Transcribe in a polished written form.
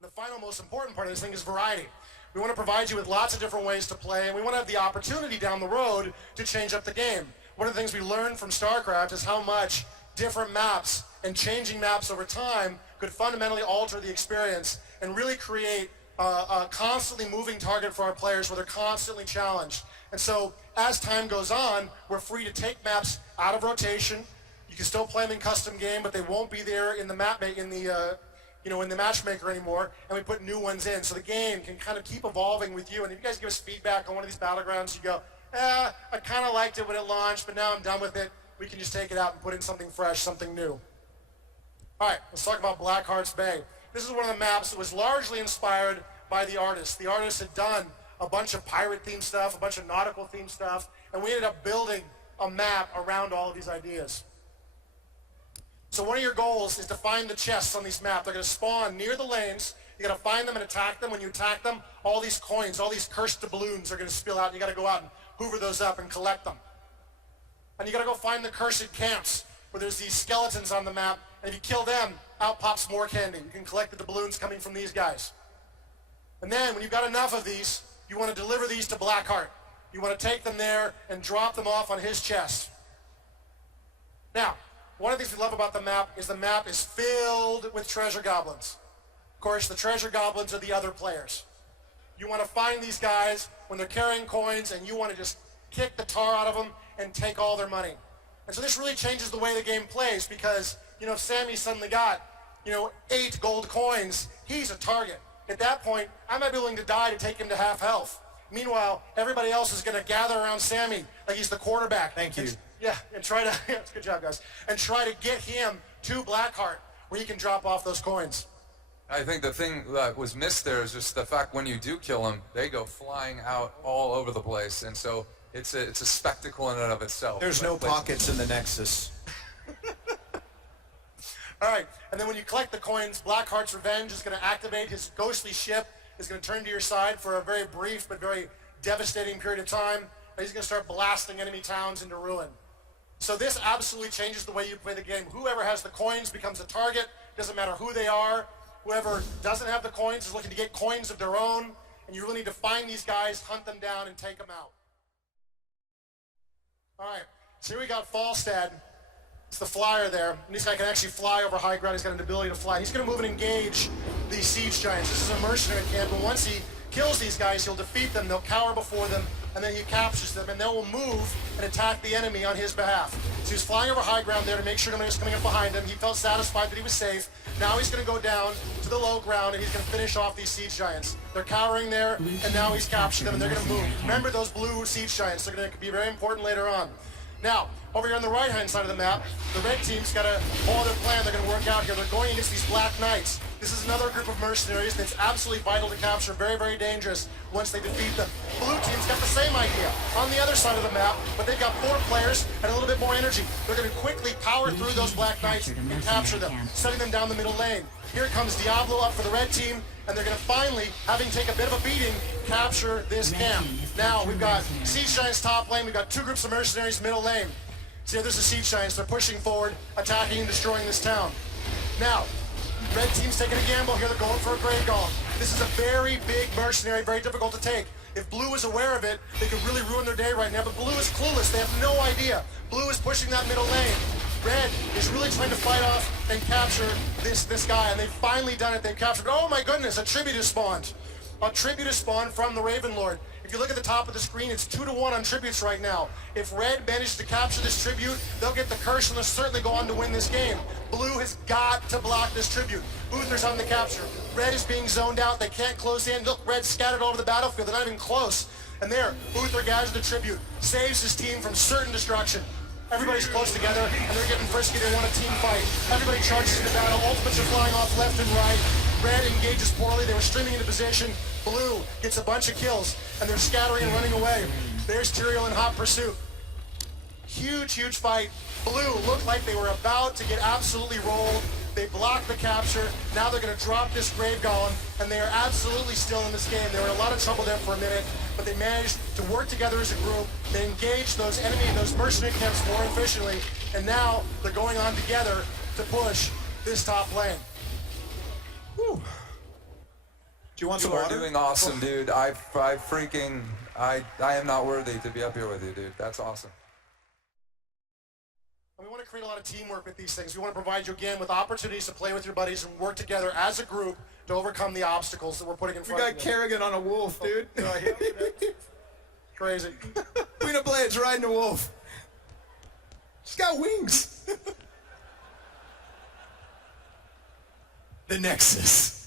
The final most important part of this thing is variety. We want to provide you with lots of different ways to play, and we want to have the opportunity down the road to change up the game. One of the things we learned from StarCraft is how much different maps and changing maps over time could fundamentally alter the experience and really create a constantly moving target for our players where they're constantly challenged. And so as time goes on, we're free to take maps out of rotation. You can still play them in custom game, but they won't be there in the in the matchmaker anymore, and we put new ones in. So the game can kind of keep evolving with you. And if you guys give us feedback on one of these battlegrounds, you go, I kind of liked it when it launched, but now I'm done with it. We can just take it out and put in something fresh, something new. All right, let's talk about Blackheart's Bay. This is one of the maps that was largely inspired by the artist. The artist had done a bunch of pirate-themed stuff, a bunch of nautical-themed stuff, and we ended up building a map around all of these ideas. So one of your goals is to find the chests on these maps. They're going to spawn near the lanes. You got to find them and attack them. When you attack them, all these coins, all these cursed doubloons are going to spill out. You got to go out and hoover those up and collect them. And you got to go find the cursed camps where there's these skeletons on the map. And if you kill them, out pops more candy. You can collect the doubloons coming from these guys. And then when you've got enough of these, you want to deliver these to Blackheart. You want to take them there and drop them off on his chest. Now, one of the things we love about the map is filled with treasure goblins. Of course, the treasure goblins are the other players. You want to find these guys when they're carrying coins, and you want to just kick the tar out of them and take all their money. And so this really changes the way the game plays because, if Sammy suddenly got, 8 gold coins, he's a target. At that point, I might be willing to die to take him to half health. Meanwhile, everybody else is going to gather around Sammy like he's the quarterback. Thank you. And try to, good job, guys, and try to get him to Blackheart where he can drop off those coins. I think the thing that was missed there is just the fact when you do kill them, they go flying out all over the place, and so it's a spectacle in and of itself. There's no pockets in the Nexus. All right, and then when you collect the coins, Blackheart's Revenge is going to activate. His ghostly ship is going to turn to your side for a very brief but very devastating period of time, and he's going to start blasting enemy towns into ruin. So this absolutely changes the way you play the game. Whoever has the coins becomes a target. Doesn't matter who they are. Whoever doesn't have the coins is looking to get coins of their own, and you really need to find these guys, hunt them down, and take them out. All right, so here we got Falstad. It's the flyer there, and this guy can actually fly over high ground. He's got an ability to fly. He's going to move and engage these siege giants. This is a mercenary camp, and once he kills these guys, he'll defeat them. They'll cower before them, and then he captures them, and they will move and attack the enemy on his behalf. So he's flying over high ground there to make sure nobody was coming up behind him. He felt satisfied that he was safe. Now he's going to go down to the low ground, and he's going to finish off these siege giants. They're cowering there, and now he's captured them, and they're going to move. Remember those blue siege giants. They're going to be very important later on. Now, over here on the right-hand side of the map, the red team's got a whole other plan they're going to work out here. They're going against these Black Knights. This is another group of mercenaries that's absolutely vital to capture, very, very dangerous once they defeat them. Blue team's got the same idea on the other side of the map, but they've got 4 players and a little bit more energy. They're going to quickly power through those Black Knights and capture them, setting them down the middle lane. Here comes Diablo up for the red team, and they're going to finally, having taken a bit of a beating, capture this camp. Now, we've got Siege Giants top lane, we've got 2 groups of mercenaries middle lane. See, there's the Siege Giants. They're pushing forward, attacking and destroying this town. Now, red team's taking a gamble here. They're going for a Grave Golem. This is a very big mercenary, very difficult to take. If Blue is aware of it, they could really ruin their day right now, but Blue is clueless. They have no idea. Blue is pushing that middle lane. Red is really trying to fight off and capture this guy, and they've finally done it. They've captured, oh my goodness, a tribute has spawned. A tribute has spawned from the Raven Lord. If you look at the top of the screen, it's 2-1 on tributes right now. If Red manages to capture this tribute, they'll get the curse and they'll certainly go on to win this game. Blue has got to block this tribute. Uther's on the capture. Red is being zoned out. They can't close in. Look, Red's scattered all over the battlefield. They're not even close. And there, Uther gathers the tribute, saves his team from certain destruction. Everybody's close together, and they're getting frisky. They want a team fight. Everybody charges into battle. Ultimates are flying off left and right. Red engages poorly. They were streaming into position. Blue gets a bunch of kills, and they're scattering and running away. There's Tyrael in hot pursuit. Huge, huge fight. Blue looked like they were about to get absolutely rolled. They blocked the capture. Now they're going to drop this Grave Golem, and they are absolutely still in this game. They were in a lot of trouble there for a minute, but they managed to work together as a group. They engaged those enemy, those mercenary camps more efficiently, and now they're going on together to push this top lane. Whew. Do you want You some are water? doing awesome, dude. I am not worthy to be up here with you, dude. That's awesome. And we want to create a lot of teamwork with these things. We want to provide you, again, with opportunities to play with your buddies and work together as a group to overcome the obstacles that we're putting in We front got of you. Kerrigan on a wolf, dude. Crazy. Queen of Blades riding a wolf. She's got wings. The Nexus.